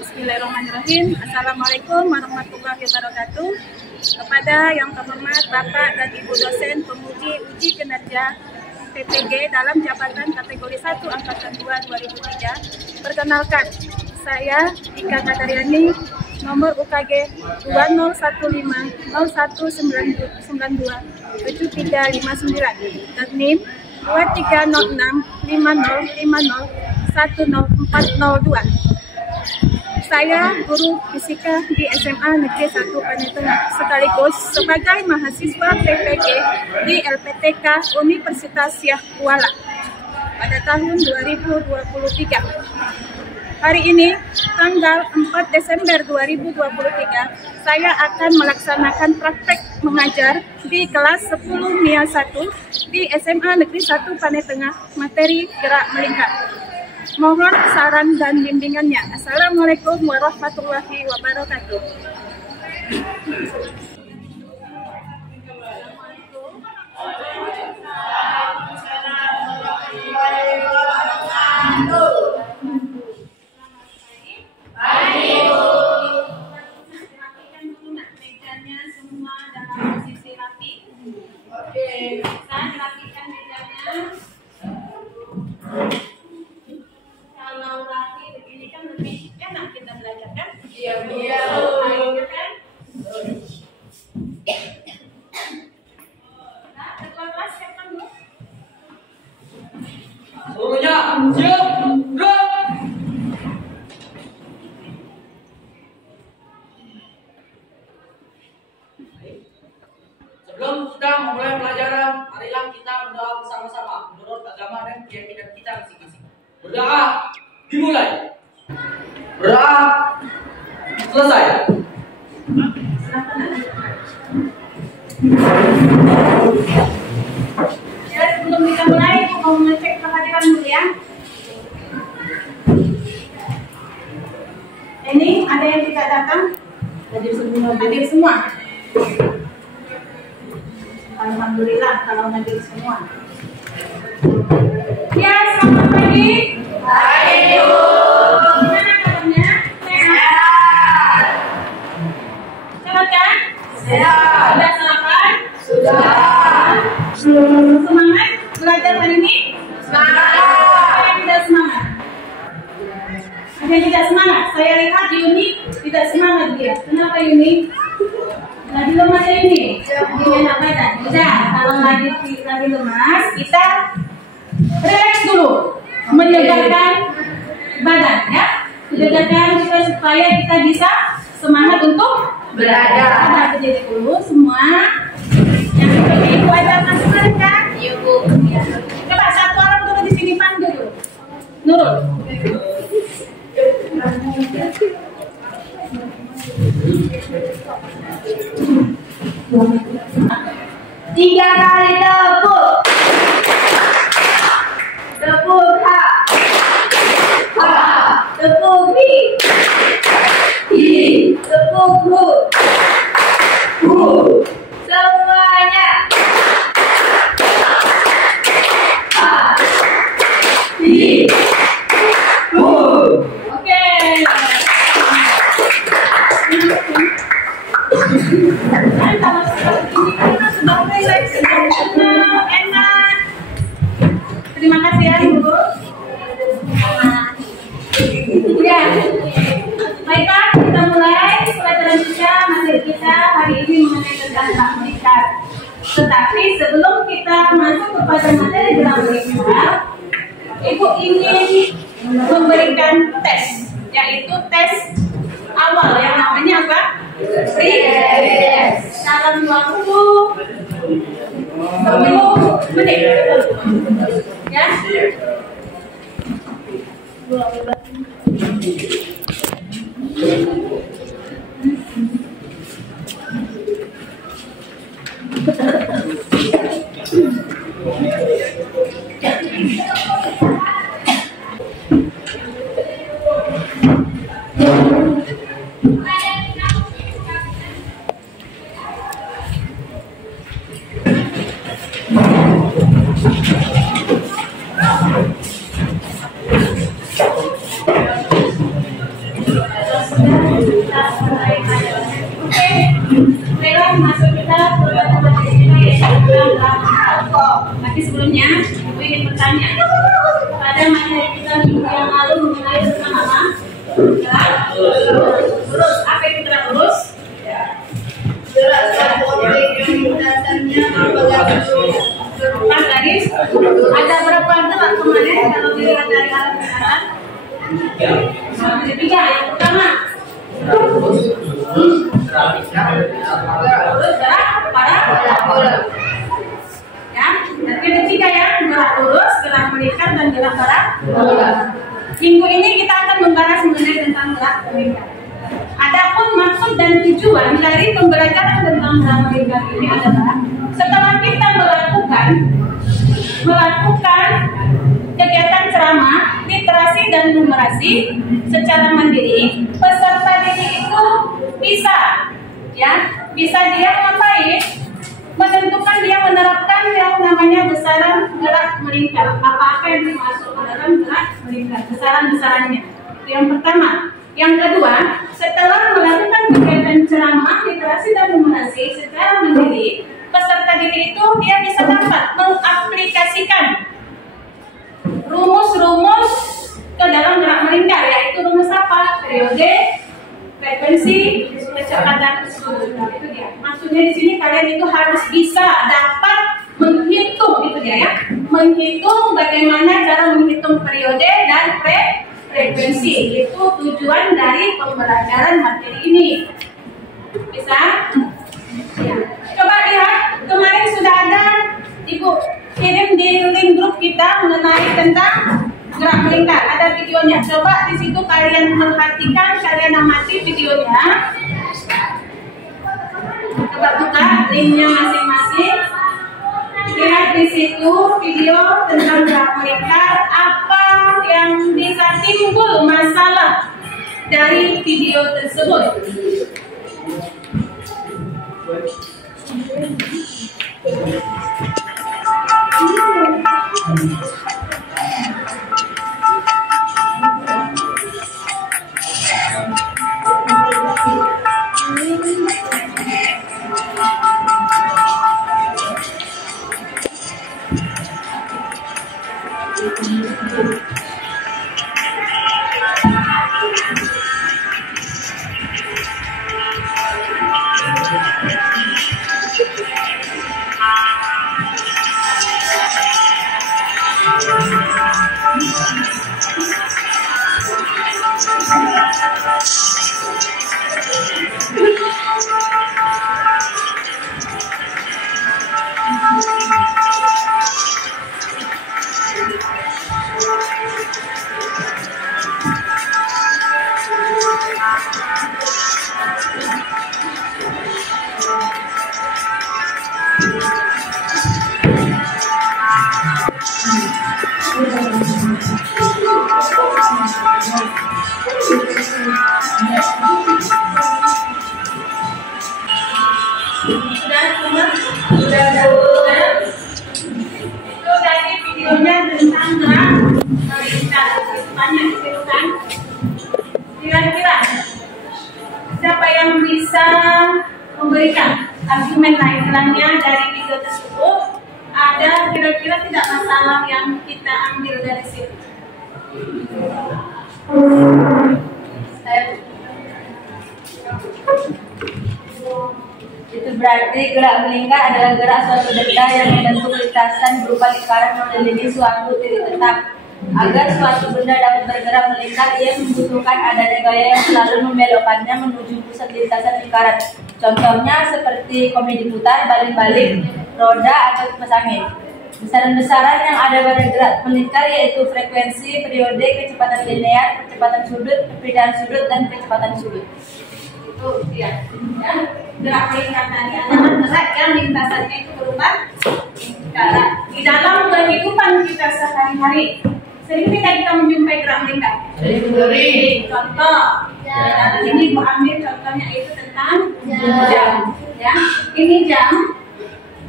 Bismillahirrahmanirrahim. Assalamualaikum warahmatullahi wabarakatuh. Kepada yang terhormat Bapak dan Ibu dosen penguji uji kinerja PPG dalam jabatan kategori 1 angkatan 2 2003. Perkenalkan, saya Ika Kataryani, nomor UKG 201191927359 dan NIM 23065050100402. Saya guru fisika di SMA Negeri 1 Panitengah, sekaligus sebagai mahasiswa PPG di LPTK Universitas Syah Kuala pada tahun 2023. Hari ini, tanggal 4 Desember 2023, saya akan melaksanakan praktek mengajar di kelas 10 MIA 1 di SMA Negeri 1 Panitengah, materi gerak melingkar. Mohon saran dan bimbingannya. Assalamualaikum warahmatullahi wabarakatuh. Mejanya semua dalam posisi rapi. Oke, kita rapikan mejanya. Kalau rapi begini kan lebih enak kita belajar kan? Iya, iya. Kan? Nah, ketua kelas siapa dulu? Seluruhnya siap, gerak. Sebelum kita memulai pelajaran, marilah kita berdoa bersama-sama menurut agama dan keyakinan kita masing-masing. Berdoa dimulai. Berdoa selesai. Ya, sebelum kita mulai, mau ngecek kehadiran dulu ya. Ini ada yang tidak datang? Hadir semua. Hadir semua. Alhamdulillah kalau hadir semua. Ya, selamat pagi. Pagi, Bu. Gimana kabarnya? Sehat. Sehat kan? Sehat. Sudah sarapan? Sudah. Semangat belajar hari ini? Semangat. Ada yang tidak semangat? Ada yang tidak semangat? Saya lihat Yuni tidak semangat dia. Kenapa Yuni? Lagi lemas ya Yuni? Lagi enak badan? Udah, kalau lagi lemas, kita relax dulu, menyegarkan badan ya, menyegarkan kita supaya kita bisa semangat untuk belajar. Kita berdiri dulu semua. Yang seperti itu ada masukan kan? Iya Bu. Ya. Coba satu orang dulu di sini panggil dulu. Nurul. 3 kali tepuk. Tepuk ha. Ha. Tepuk hi. Hi. Tepuk hu. Hu. Semuanya. Ha. Hi. Hu. Oke. Dan kalau seperti ini kita sudah relax, sudah enak. Terima kasih ya Ibu. Ya, baiklah kita mulai pelajaran kita materi kita hari ini mengenai tentang gerak melingkar. Tetapi sebelum kita masuk kepada materi gerak melingkar, Ibu ingin memberikan tes, yaitu tes awal yang namanya apa? Pre-test. Dalam waktu 10 menit. Ya. Tapi sebelumnya, Ibu ingin bertanya pada materi kita minggu yang lalu mengenai tentang apa? Gerak lurus. Apa itu gerak lurus? Gerak polik yang dasarnya Pas garis. Ada berapa gerak kemarin kalau dilihat dari alat kesehatan? Ada 3. Yang pertama, gerak pada ya, berarti ada 3 ya, gerak lurus, gerak melingkar, dan gerak pada. Minggu ini kita akan membahas mengenai tentang gerak melingkar. Adapun maksud dan tujuan dari pembelajaran tentang gerak melingkar ini adalah setelah kita melakukan kegiatan ceramah, literasi dan numerasi secara mandiri, peserta didik itu bisa dia ngapain? Menentukan dia menerapkan yang namanya besaran gerak melingkar. Apa-apa yang dimasuk ke dalam gerak melingkar, besaran-besarannya. Itu yang pertama. Yang kedua, setelah melakukan kegiatan ceramah, literasi dan numerasi secara mandiri, peserta didik itu dia bisa dapat mengaplikasikan rumus-rumus ke dalam gerak melingkar, yaitu rumus apa? Periode, frekuensi, kecepatan, itu dia. Maksudnya di sini kalian itu harus bisa dapat menghitung, itu dia ya. Menghitung bagaimana cara menghitung periode dan frekuensi. Itu tujuan dari pembelajaran materi ini. Bisa? Ya. Coba lihat, kemarin sudah ada Ibu kirim di link grup kita mengenai tentang gerak melingkar. Ada videonya. Coba di situ kalian perhatikan, kalian amati videonya. Coba buka linknya masing-masing. Lihat di situ video tentang gerak melingkar. Apa yang bisa timbul masalah dari video tersebut? Itu tadi videonya tentang gerak melingkar. Banyak gitu kan? Kira-kira siapa yang bisa memberikan argumen lain-lainnya dari video tersebut? Ada kira-kira tidak masalah yang kita ambil dari situ? Itu Berarti gerak melingkar adalah gerak suatu benda yang membentuk lintasan berupa lingkaran mengelilingi suatu titik tetap. Agar suatu benda dapat bergerak melingkar, ia membutuhkan adanya gaya yang selalu membelokkannya menuju pusat lintasan lingkaran. Contohnya seperti komedi putar, balik-balik, roda, atau kipas angin. Besaran-besaran yang ada pada gerak melingkar yaitu frekuensi, periode, kecepatan linear, kecepatan sudut, perbedaan sudut, dan kecepatan sudut. Itu dia. Ya. Gerak melingkar tadi adalah gerak yang lintasannya itu berupa lingkaran. Di dalam kehidupan kita sehari-hari, sering tidak kita menjumpai gerak melingkar. Sering. Contoh, ini Bu ambil contohnya itu tentang jam. Ya, ini jam.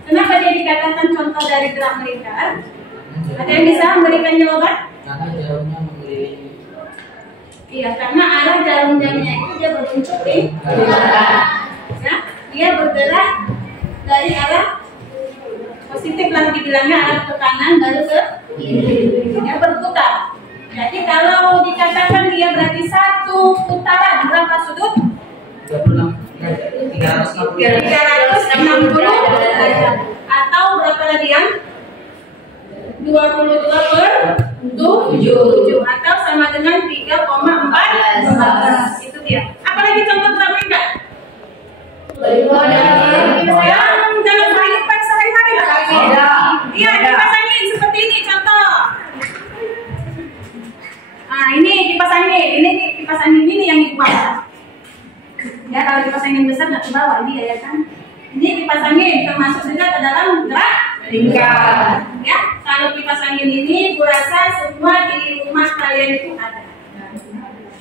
Kenapa dia dikatakan contoh dari gerak melingkar? Ada yang bisa memberikan jawaban? Karena jarumnya mengelilingi. Iya, karena arah jarum jamnya itu dia berbentuk lingkaran. Ya, dia bergerak dari arah positif lah dibilangnya arah ke kanan baru ke kiri. Dia berputar. Jadi kalau dikatakan dia berarti satu putaran berapa sudut? 360 atau berapa radian? 22/7 atau sama dengan 3,14. Itu dia. Apalagi contoh gerak melingkar? Dalam kehidupan sehari-hari lagi. Iya, kipas angin seperti ini contoh. Nah, ini kipas angin. Ini kipas angin ini yang dibuat. Ya, kalau kipas angin besar nggak ke bawah dia ya kan. Ini kipas angin termasuk juga ke dalam gerak melingkar. Ya, kalau kipas angin ini kurasa semua di rumah kalian itu ada.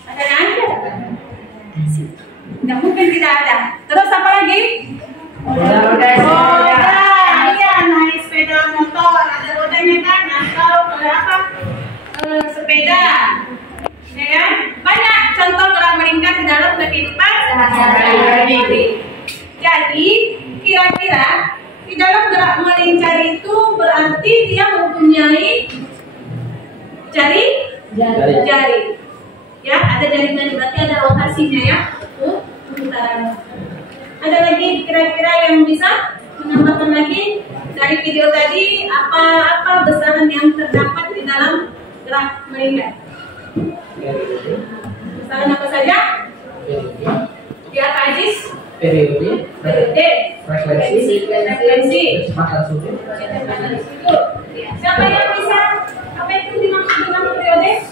Ada kan? Nggak mungkin tidak ada. Terus apa lagi? Roda. Iya, naik sepeda motor ada rodanya kan? Atau apa? Sepeda. Ya kan? Banyak contoh gerak melingkar di dalam kehidupan sehari-hari. Jadi, kira-kira di dalam gerak melingkar itu berarti dia mempunyai jari. Ya, ada jari-jari berarti ada rotasinya ya. Putaran. Ada lagi kira-kira yang bisa menambahkan lagi dari video tadi apa besaran yang terdapat di dalam gerak melingkar? Besaran apa saja? Ya, Kak Ajis? Periode, frekuensi, kecepatan sudut. Siapa yang bisa? Apa itu dimaksud dengan periode?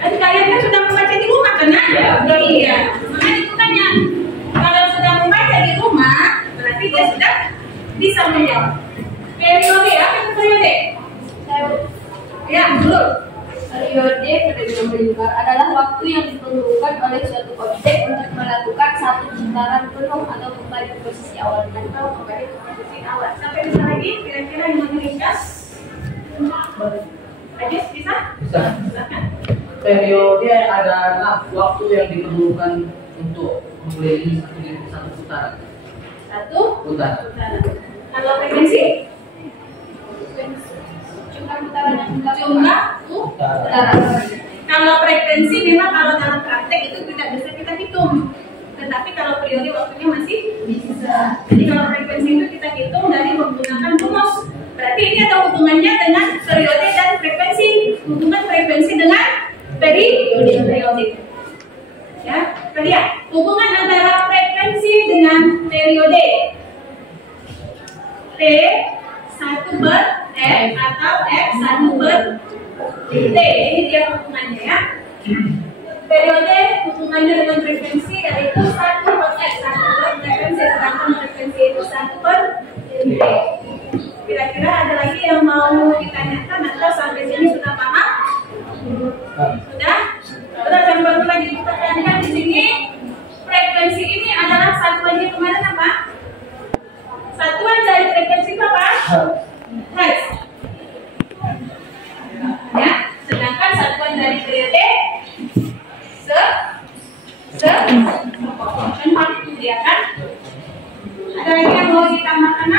Dan kalian kan sudah membaca di rumah kan? Iya. Makanya itu tanya. Kalau sudah membaca di rumah, berarti dia sudah bisa menjawab. Periode, apa itu periode? Ya, betul. Periode pada gerak melingkar adalah waktu yang diperlukan oleh suatu objek untuk melakukan satu putaran penuh atau kembali ke posisi awal. Atau kembali ke posisi awal. Sampai bisa lagi kira-kira yang meningkat? Ajis bisa? Bisa. Silakan. Periode adalah waktu yang diperlukan untuk mengelilingi satu putaran. Satu Putaran. putaran. Kalau frekuensi? Jumlah putaran yang Jumlah putaran. Kalau frekuensi memang kalau dalam praktek itu tidak bisa kita hitung. Tetapi kalau periode waktunya masih bisa. Jadi kalau frekuensi itu kita hitung dari menggunakan rumus. Berarti ini ada hubungannya dengan periode dan frekuensi. Hubungan frekuensi dengan periode. Ya, lihat hubungan antara frekuensi dengan periode. T 1 per F atau F 1 per T. Ini dia hubungannya ya. Periode hubungannya dengan frekuensi yaitu 1 per F 1 per frekuensi, sedangkan frekuensi itu 1 per T. Kira-kira ada lagi yang mau ditanyakan atau sampai sini sudah paham? Sudah? Sudah baru lagi dipertanyakan di sini. Frekuensi ini adalah satuannya kemarin apa? Satuan dari frekuensi itu apa? Hertz. Ya, sedangkan satuan dari periode kan itu dia kan? Ada lagi yang mau ditambahkan?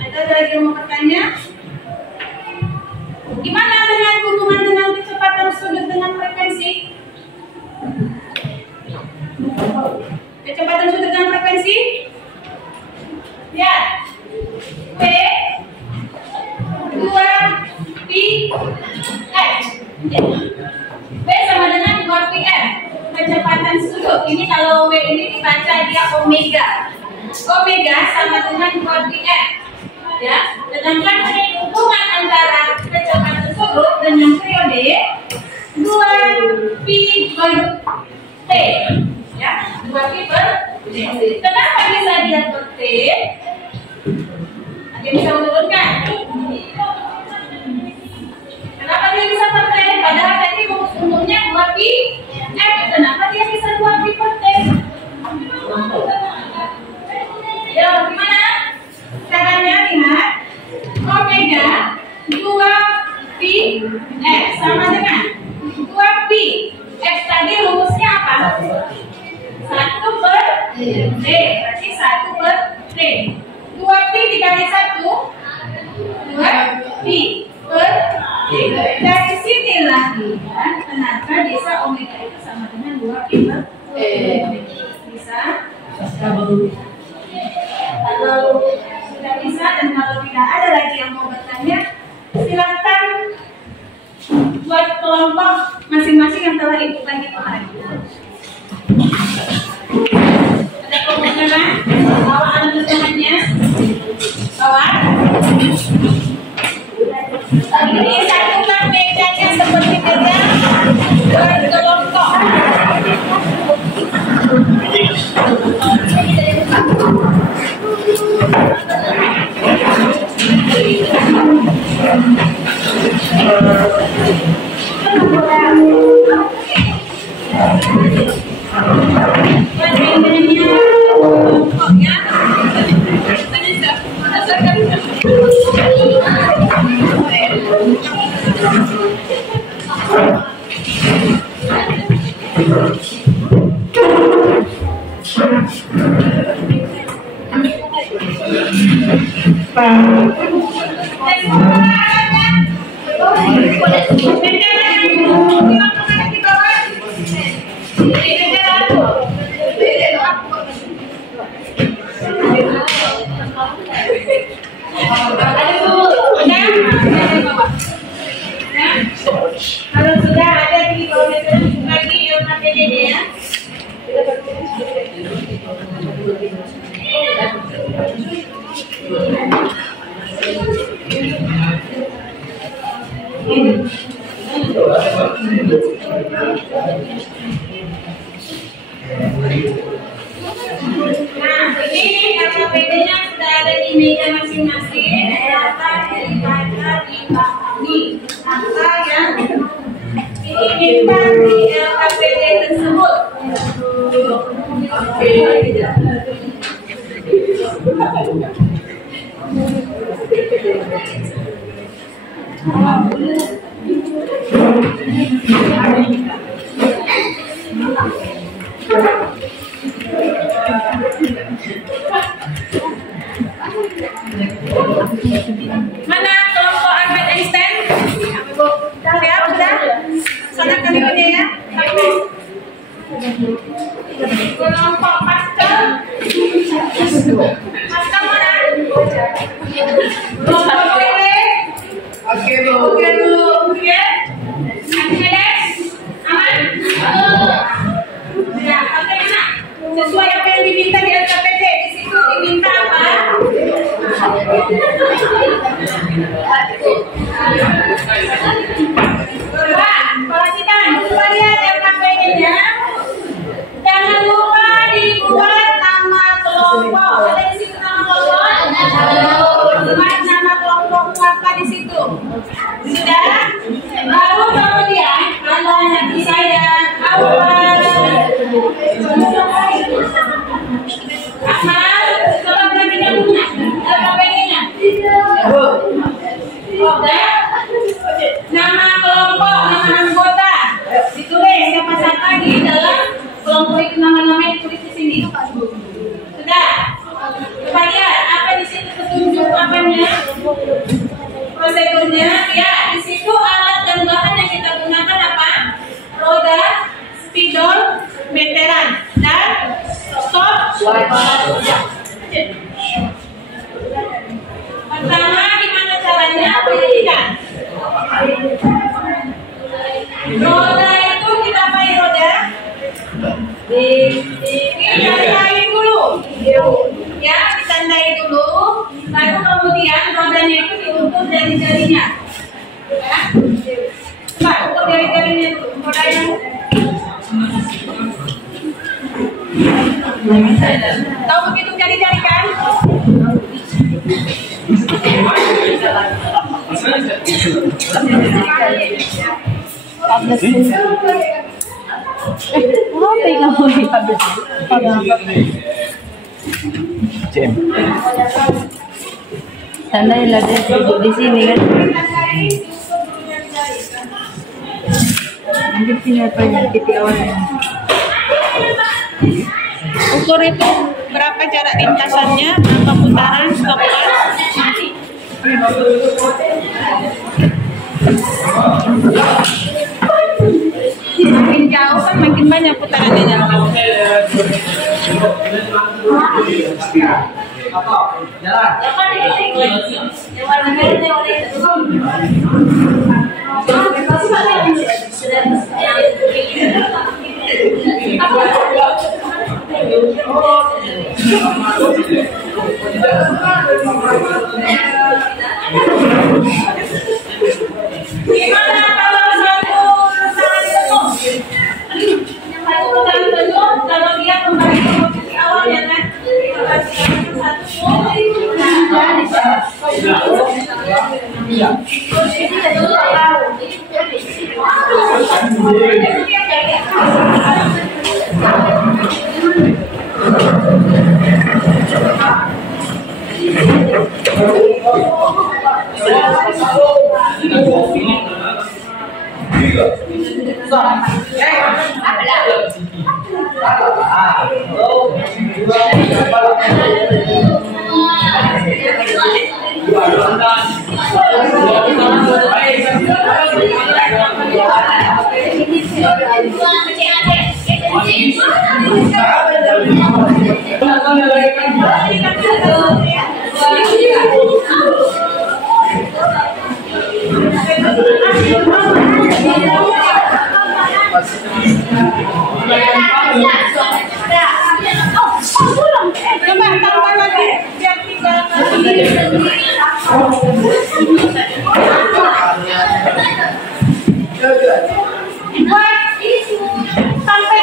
Ada lagi yang mau bertanya? Gimana dengan hubungan dengan kecepatan sudut dengan frekuensi? Kecepatan sudut ini kalau W ini dibaca dia omega. Omega sama dengan 2πf. Ya, sedangkan hubungan antara kecepatan tersebut dengan periode 2π per T. Ya, 2π per T. Kenapa bisa dia per T? Ada yang bisa menurunkan? Kenapa dia bisa per T? Padahal tadi rumus umumnya 2π F. Kenapa dia bisa 2π per T? Ya, gimana? Caranya lihat omega 2π F sama dengan 2π F tadi rumusnya apa? 1 per D, berarti 1 per D. 2π dikali 1 2π per D. Dari sini lagi ya, kenapa bisa omega itu sama dengan 2π per D? Bisa? Kalau sudah bisa dan kalau tidak ada lagi yang mau bertanya, silakan buat kelompok masing-masing yang telah Ibu bagi kemarin. Ada kelompoknya kan? Bawa alat tulisannya. Bawa. Ini satukan bedanya seperti beda berkelompok. Kalau sudah ada di bawah lagi yang APD-nya ya. Nah, ini APD-nya sudah ada di meja masing-masing. Apa daripada dipahami apa yang diinginkan di LKPD tersebut. Mana kelompok Albert Einstein? Siap sudah? Sana kami punya ya. Kelompok Pascal. Pascal mana? Kelompok Boyle. Oke bu. Oke bu. Oke. Archimedes. Aman? Ya, bagaimana? Sesuai apa yang diminta di LKPD. Di situ diminta apa? Perhatikan, coba lihat LKPD-nya. Jangan lupa dibuat nama kelompok. Ada di situ nama kelompok. Buat nama kelompok apa di situ? Sudah? Baru kemudian kalau anak saya awal. Amal, coba perhatikan dulu LKPD-nya. Oke. Nama kelompok, nama anggota ditulis siapa saja di dalam kelompok itu, nama-nama ditulis di sini. Sudah? Coba lihat apa di situ petunjuk apanya, prosedurnya. Ya, di situ alat dan bahan yang kita gunakan apa? Roda, spidol, meteran, dan stop. Pertama, gimana caranya? Perhatikan. Roda itu kita pakai roda. Ditandai dulu. Ya, ditandai dulu. Lalu kemudian rodanya itu diukur jari-jarinya. Ya. Coba ukur jari-jarinya dulu. Rodanya. Tahu begitu jari-jari kan? Tandai lah dia duduk di sini kan. Mungkin sini apa yang titik awalnya. Ukur itu berapa jarak lintasannya, berapa putaran, stopwatch. Makin jauh kan makin banyak putarannya jalan. Gimana kalau satu penuh, kalau dia kembali ke posisi awal ya kan? Coba tambah lagi biar 3 kali. Sampai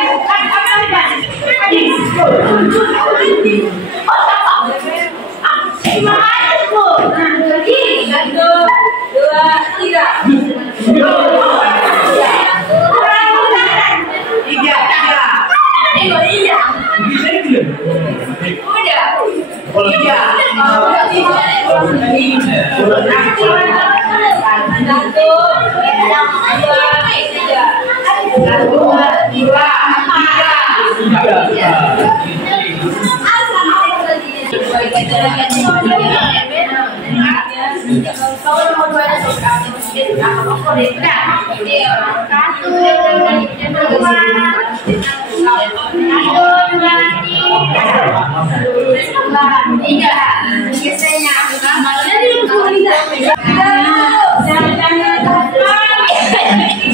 apa?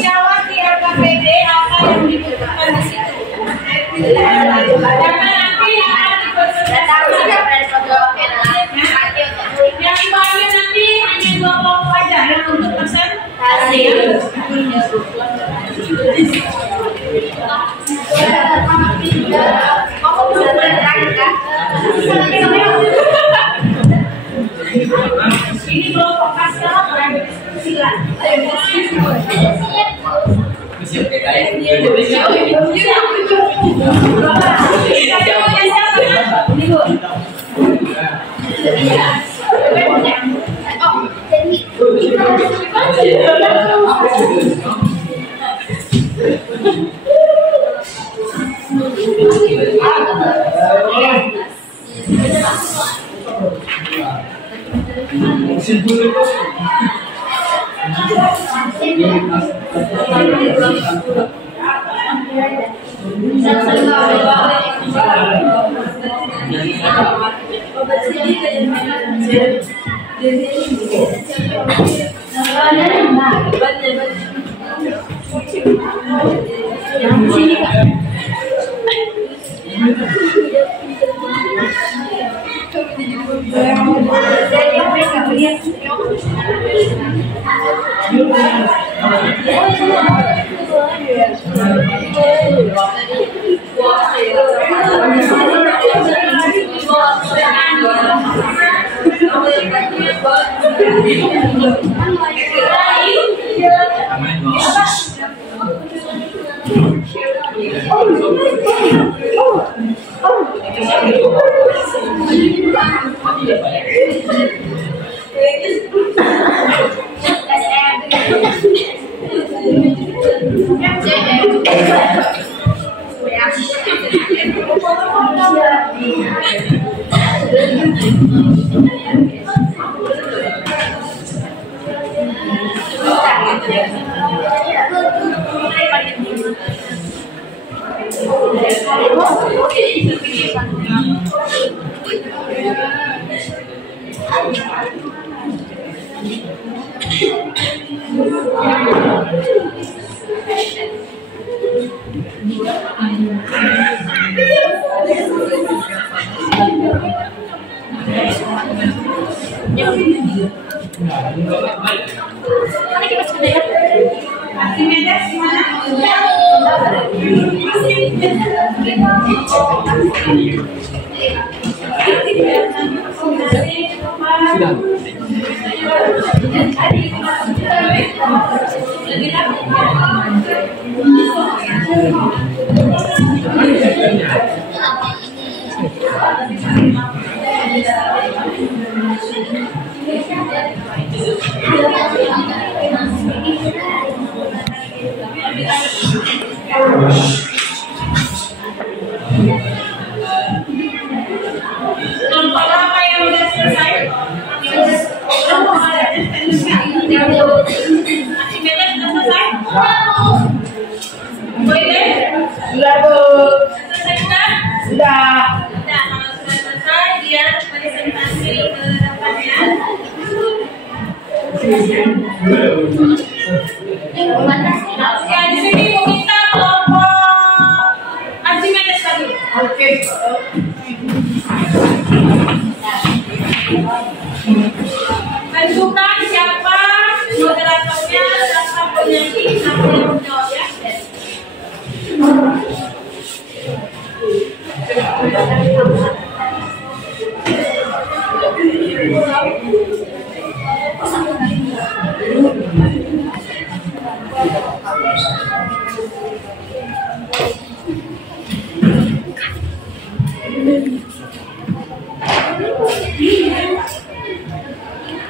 Jawab di RKPD apa yang dibutuhkan di situ. Jangan nanti yang dipanggil nanti hanya 2 kelompok aja yang untuk presentasi. Ini kelompok pasca silat. Yang sini Tentukan siapa moderatornya, siapa penyanyi, siapa yang menjawab ya.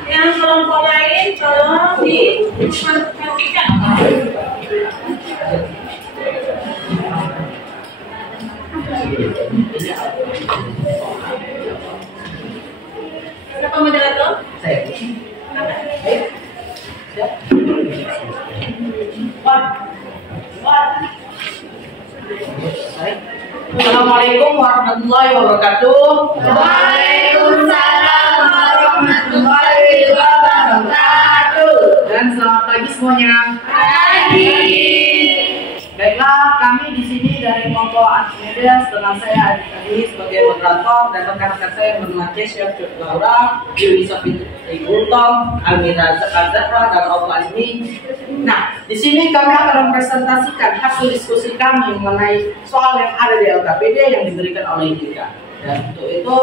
Yang kelompok lain tolong diperhatikan. Siapa moderator? Saya. Assalamualaikum warahmatullahi wabarakatuh. Waalaikumsalam warahmatullahi wabarakatuh. Dan selamat pagi semuanya. Pagi. Baiklah, kami di sini dari kelompok Archimedes dengan saya Adik Adi sebagai moderator dan rekan-rekan saya yang bernama Kesya, Laura, Yunisa Fitri Gultom, Almira Zahra, dan Alfa Azmi. Nah, di sini kami akan mempresentasikan hasil diskusi kami mengenai soal yang ada di LKPD yang diberikan oleh kita. Dan untuk itu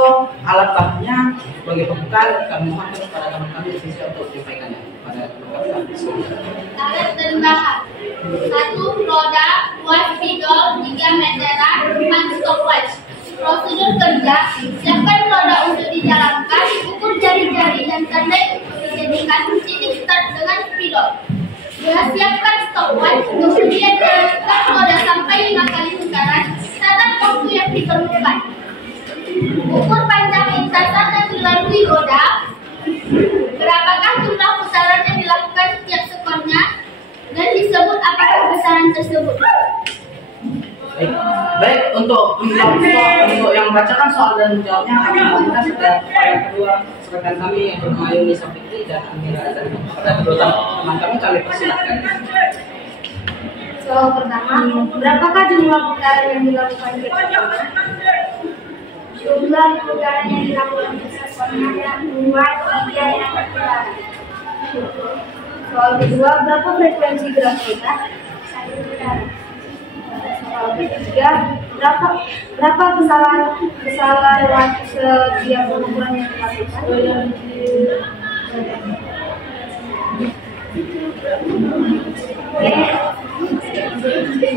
alat bahannya sebagai pembukaan kami mohon kepada teman-teman di sini untuk menyampaikannya pada teman-teman diskusi. Alat dan bahan: 1 roda, 2 spidol, 3 meteran, 4 stopwatch. Prosedur kerja: siapkan roda untuk dijalankan, ukur jari-jari dan tandai untuk dijadikan titik start dengan spidol. 2. Siapkan stopwatch, kemudian jalankan roda sampai 5 kali putaran, catat waktu yang diperlukan. Ukur panjang lintasan yang dilalui roda. Berapakah jumlah putaran yang dilakukan setiap sekornya? Dan disebut apakah besaran tersebut? Baik, untuk yang membacakan soal dan menjawabnya kita sudah yang kedua rekan kami yang bernama Yunisa Fitri dan Amira Azhar. Dan kedua teman kami persilahkan. Soal pertama, berapakah jumlah putaran yang dilakukan di pertama? Jumlah putaran yang dilakukan di pertama ada 2, 3 yang putaran. Soal kedua, berapa frekuensi gerak kita? 1 putaran. Soal ketiga, berapa kesalahan setiap pengukuran yang dilakukan?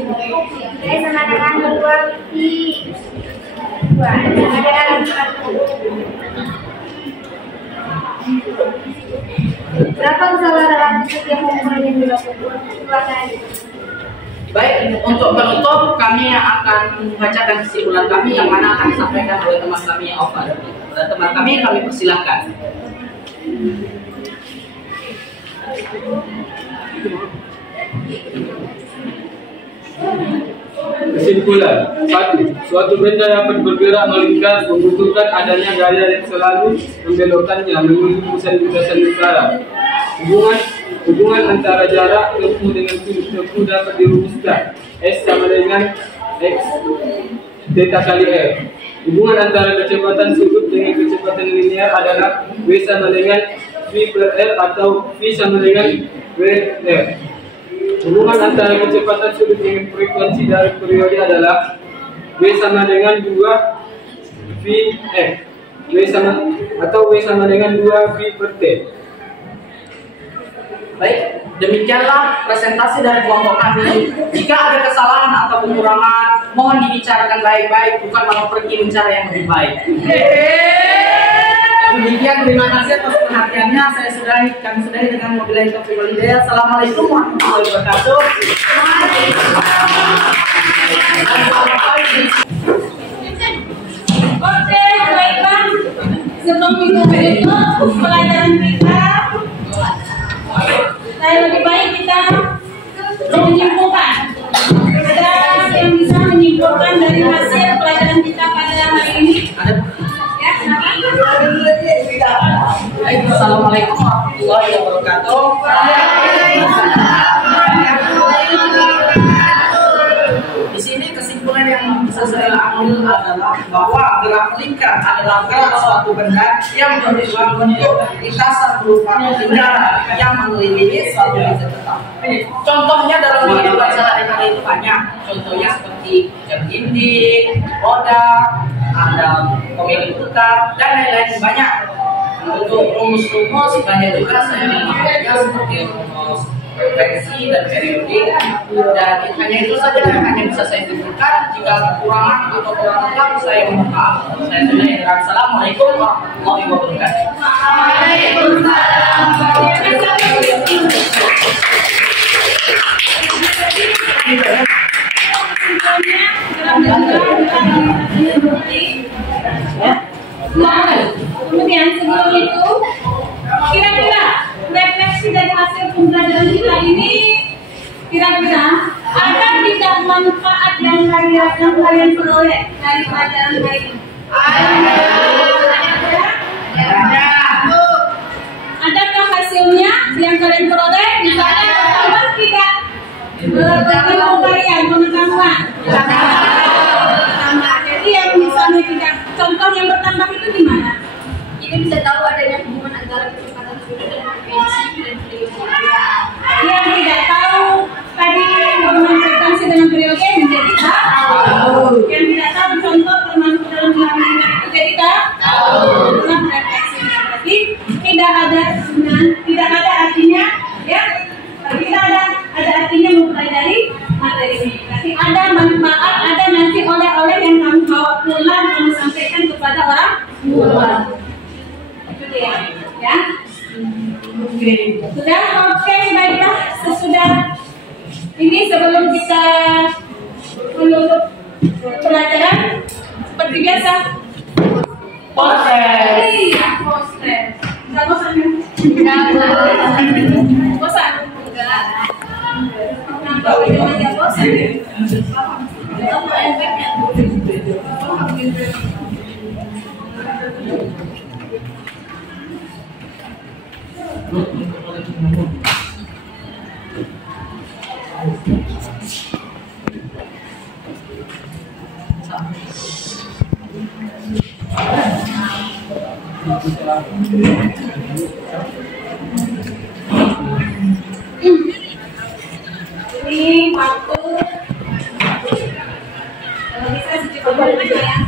Oke, sama dengan 2 berapa kesalahan setiap pengukuran yang dilakukan? 2 kali. Baik, untuk penutup kami akan membacakan kesimpulan kami yang mana akan disampaikan oleh teman kami Ovan. Oleh teman kami persilahkan. Kesimpulan 1. Suatu benda dapat bergerak melingkar membutuhkan adanya gaya yang selalu membelokkannya menuju pusat lintasan lingkaran. Hubungan antara jarak tempuh dengan sudut tempuh dapat dirumuskan S sama dengan X theta kali R. Hubungan antara kecepatan sudut dengan kecepatan linear adalah V sama dengan V per R atau V sama dengan V R. Hubungan antara kecepatan sudut dengan frekuensi dari periode adalah V sama dengan 2 V F. V sama dengan 2 V per T. Baik, demikianlah presentasi dari kelompok kami. Jika ada kesalahan atau kekurangan, mohon dibicarakan baik-baik, bukan malah pergi mencari yang lebih baik. Demikian, terima kasih atas perhatiannya. Kami sudahi dengan mobilisasi Taufiq Walhidayah. Assalamualaikum warahmatullahi wabarakatuh. Oke, baiklah. Sebelum kita menutup pelajaran kita, lebih baik kita menyimpulkan. Ada yang bisa menyimpulkan dari hasil pelajaran kita pada hari ini? Ya, Assalamualaikum warahmatullahi wabarakatuh. Di sini kesimpulan yang bisa saya ambil adalah bahwa gerak melingkar adalah gerak suatu benda yang berbentuk lintasan berupa lingkaran yang mengelilingi suatu titik tetap. Contohnya dalam kehidupan sehari-hari itu banyak. Contohnya seperti jam dinding, roda, ada pemilik putar, dan lain-lain banyak. Untuk rumus-rumus banyak juga saya memakainya seperti rumus frekuensi dan periodik, dan hanya itu saja yang hanya bisa saya simpulkan. Jika kekurangan atau kurang lengkap saya mohon maaf. Saya sudahi dengan Assalamualaikum warahmatullahi wabarakatuh. Kemudian sebelum itu, kira-kira refleksi dari hasil pembelajaran kita ini, kira-kira ada tidak manfaat yang kalian peroleh dari pelajaran hari ini? Ada. Adakah hasilnya yang kalian peroleh? Misalnya bertambah tidak? Pengetahuan. Jadi yang misalnya tidak, contoh yang bertambah itu di mana? Kita bisa tahu adanya hubungan antara kecepatan sudut dan frekuensi dan periode. Yang tidak tahu tadi hubungan frekuensi dengan periode menjadi tahu. Yang tidak tahu contoh termasuk dalam bilangan itu jadi tahu. Dalam refleksinya berarti tidak ada artinya ya. Kita ada artinya mulai dari materi ini. Nanti ada manfaat, ada nanti oleh-oleh yang kamu bawa pulang, kamu sampaikan kepada orang tua. Itu dia, ya. Sudah, oke, baiklah. Sesudah ini sebelum kita menutup pelajaran, seperti biasa. Poster. Iya, poster. Enggak bosan kan? Enggak bosan. Nampak wajah bosan. Apa efeknya? Thank you. Ini waktu kalau bisa sedikit aja ya.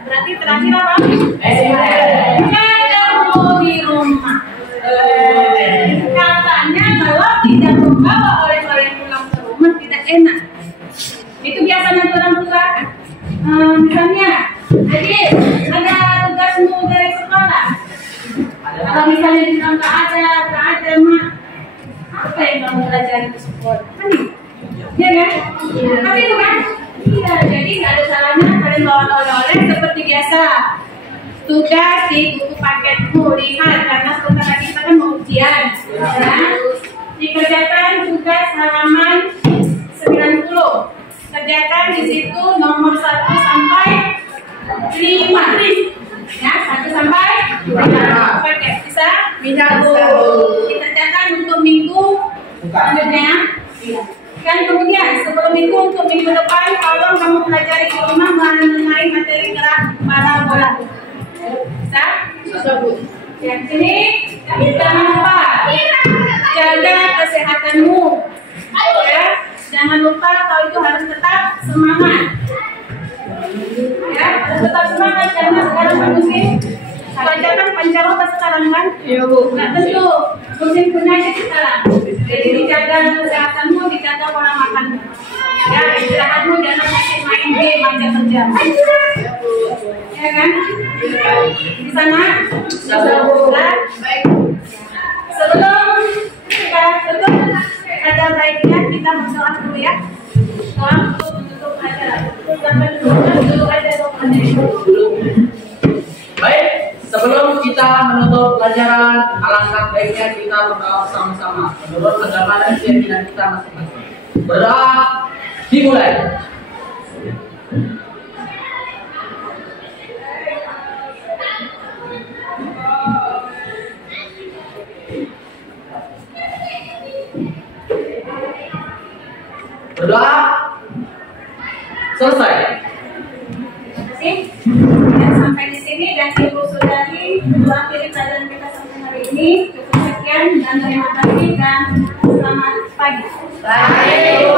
Berarti terakhir apa? Ketemu di rumah. Katanya kalau tidak membawa oleh-oleh pulang ke rumah tidak enak. Itu biasanya orang tua. Misalnya, adik, ada tugasmu dari sekolah. Kalau misalnya bilang tak ada mak, apa yang kamu pelajari di sekolah? Iya kan? Tapi itu kan? Iya, jadi nggak ada salahnya kalian bawa oleh-oleh seperti biasa. Tugas di buku paketmu, lihat karena sebentar lagi kita kan mau ujian. Ya. Dikerjakan tugas halaman 90. Kerjakan di situ nomor 1 sampai 5. Ya, 1 sampai 5. Paket bisa? Bisa, Bu. Dikerjakan untuk minggu selanjutnya. Iya. Dan kemudian sebelum itu untuk minggu depan tolong kamu pelajari di rumah mengenai materi gerak parabola. Bisa? Bisa, Bu. Yang sini jangan lupa jaga kesehatanmu. Ya, jangan lupa kalau itu harus tetap semangat. Ya, harus tetap semangat karena sekarang musim pelajaran pancaroba sekarang kan? Iya, Bu. Nggak tentu musim penyakit sekarang. Jadi dijaga kesehatanmu, dijaga pola makanmu. Ya, istirahatmu jangan main game aja kerja. Ya kan? Di sana? Baik. Sebelum kita tutup, ada baiknya kita berdoa dulu ya. Doa untuk menutup acara. Sampai dulu aja doanya. Baik, sebelum kita menutup pelajaran, alangkah baiknya kita berdoa bersama-sama menurut agama dan keyakinan kita masing-masing. Berdoa dimulai. Berdoa selesai. Dan sampai di sini dan Ibu Saudari mewakili pelajaran kita sampai hari ini. Cukup sekian dan terima kasih dan selamat pagi. Baik.